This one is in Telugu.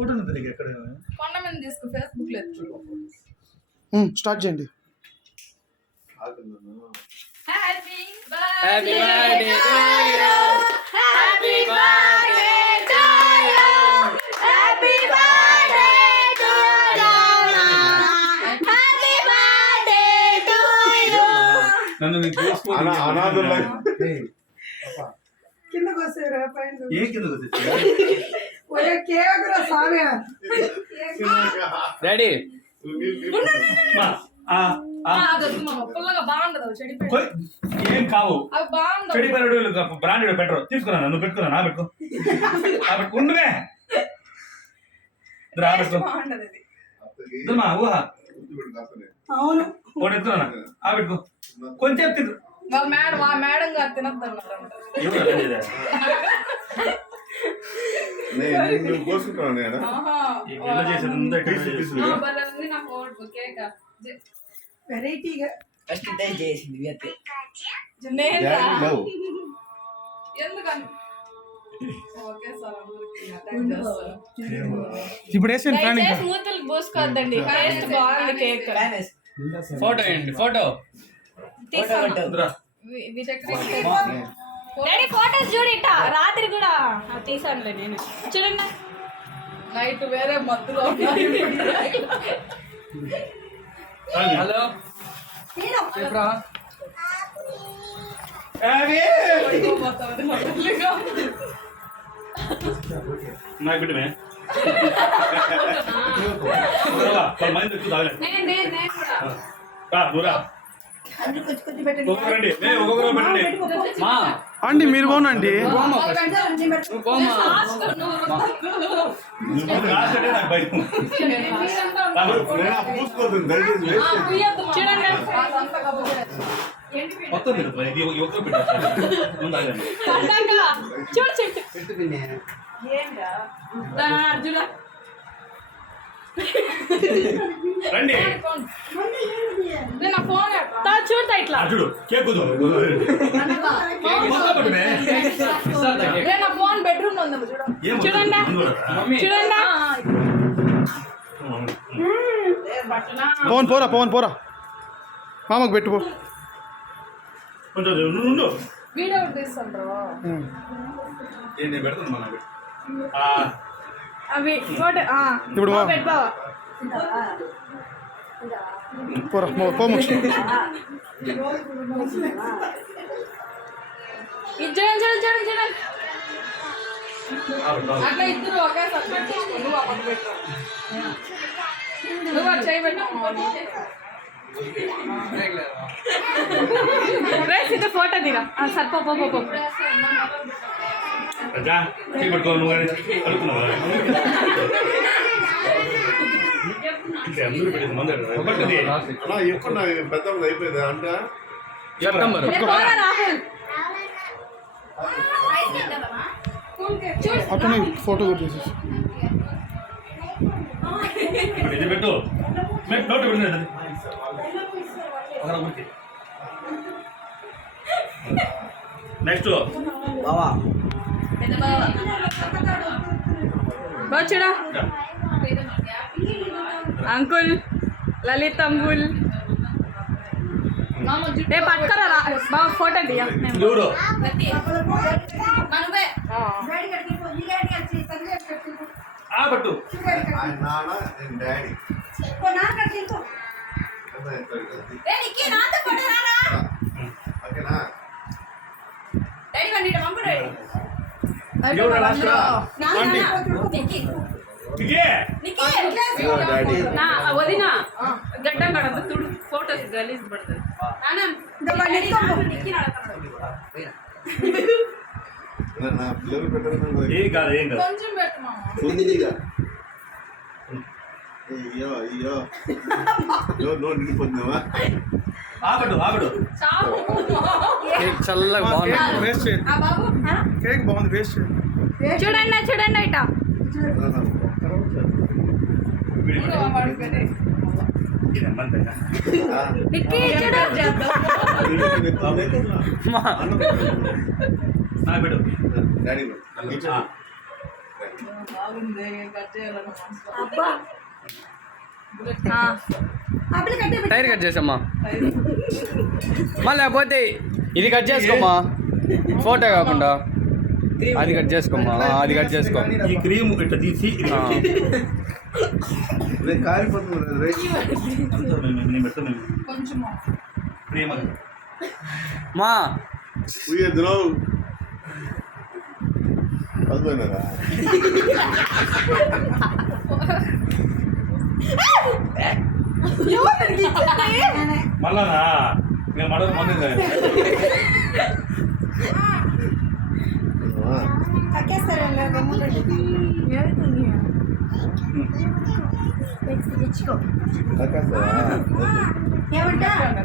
ఫోటో ఉంది ఎక్కడ కొండ మీద తీసుకు ఫేస్బుక్ లో స్టార్ట్ చేయండి. Happy happy birthday to you happy birthday to you happy birthday to you happy birthday to you నన్ను అనాథుల కిందకు వస్తారా పైన ఏ కిందకు వచ్చేసి ఒరే కేకురా స్వామి డాడీ పుల్లగా బాగుండదు చెడిపోయి ఏం కావు అవి బాగుండదు చెడిపోయాడు బ్రాండెడ్ పెట్టరు తీసుకున్నా నువ్వు పెట్టుకున్నా నా పెట్టుకో ఉండునే రా పెట్టుకో బాగుండదు ఇది ఇదమ్మా ఊహ అవును ఒకటి ఎత్తుకున్నా ఆ పెట్టుకో కొంచెం తింటు మా మేడం గారు తినద్దు నేను కోసుకుంటాను నేను ఎలా చేసేది కేక్ వెరైటీగా ఫస్ట్ టైం చేసింది వ్యక్తి ఎందుకని ఓకే సార్ ఇప్పుడు వేసాను ఫ్యాన్ ఇంకా. మూతలు పోసుకోవద్దండి టేస్ట్ బాగుంది కేక్ ఫోటో అండి ఫోటో డాడీ ఫోటోస్ చూడిట రాత్రి కూడా తీసానులే నేను చూడండి నైట్ వేరే మత్తులో హలో చెప్పరా నాకు బిడ్డమే మంది ఎక్కువ తాగలేదు నువ్వురా కొంచెం పెట్టండి ఒక్కొక్కరండి ఒక్కొక్కరు పెట్టండి మా అండి మీరు పోనండి. నువ్వు పోమా రాస్తే నాకు భయం పూసుకోతుంది దయచేసి మొత్తం పెట్టు ఇది ఒక్కరు పెట్టారు ముందు ఆగండి రండి చూడతా ఇట్లా చూడు కేక్ నా ఫోన్ బెడ్రూమ్ లో ఉంది చూడండి చూడండి పవన్ పోరా, పవన్ పోరా, మామకు పెట్టుకో. కొంచెం ఉండు వీడియో తీస్తాను నేను పెడతాను మన అవి ఫోటో ఇప్పుడు పెట్టుకోవా పోరా పోము. ఇది చూడండి చూడండి చూడండి చూడండి అట్లా ఇద్దరు ఒకేసారి పెట్టుకో నువ్వు ఆ పక్క పెట్టు నువ్వు అది చేయబెట్టు ఇది ఫోటో దిగా సరిపో పెట్టుకో నువ్వు అందరూ పెట్టింది మంది ఎప్పుడు పెద్ద అయిపోయింది అంట సెప్టెంబర్ అట్లనే ఫోటో కూడా చేసేసి ఇది పెట్టు నోట్ పెట్టినట్టు నెక్స్ట్ బావా చూడా అంకుల్ లలిత్ అంకుల్ రే పట్టుకరా బాబా ఫోటో దిగా ఎవరు పట్టు నాన్న డాడీ ఓకేనా వదిన గడ్డం కడద్దు తుడు ఫోటోస్ గలీజ్ పడుతుంది నా పిల్లలు పెట్టారు ఏం కాదు ఏం కాదు కొంచెం పెట్టు అయ్యో అయ్యో నో నిండిపోతున్నావా ఆపడు కేక్ చల్లగా బాగుంది, వేస్ట్ చేయండి. కేక్ బాగుంది, వేస్ట్ చేయండి. చూడండి ఇట డాడీ బాగుంది కట్ చేయాలన్న మనసులో. అబ్బా అప్పుడు కట్టే టైర్ కట్ చేసమ్మా మళ్ళీ లేకపోతే ఇది కట్ చేసుకోమ్మా ఫోటో కాకుండా అది కట్ చేసుకోమ్మా అది కట్ చేసుకో ఈ క్రీమ్ ఇట్లా తీసి ఆ. నేను కాలిపోతుంది రైట్ నేను పెడతాను కొంచెం క్రీమ్ అది. మా ఉయ్యద్దు అర్థమైనారా మళ్ళానా నేను మడవ మంది కక్కేస్తారు తెచ్చుకో నాకేస్తావా? ఏమంటా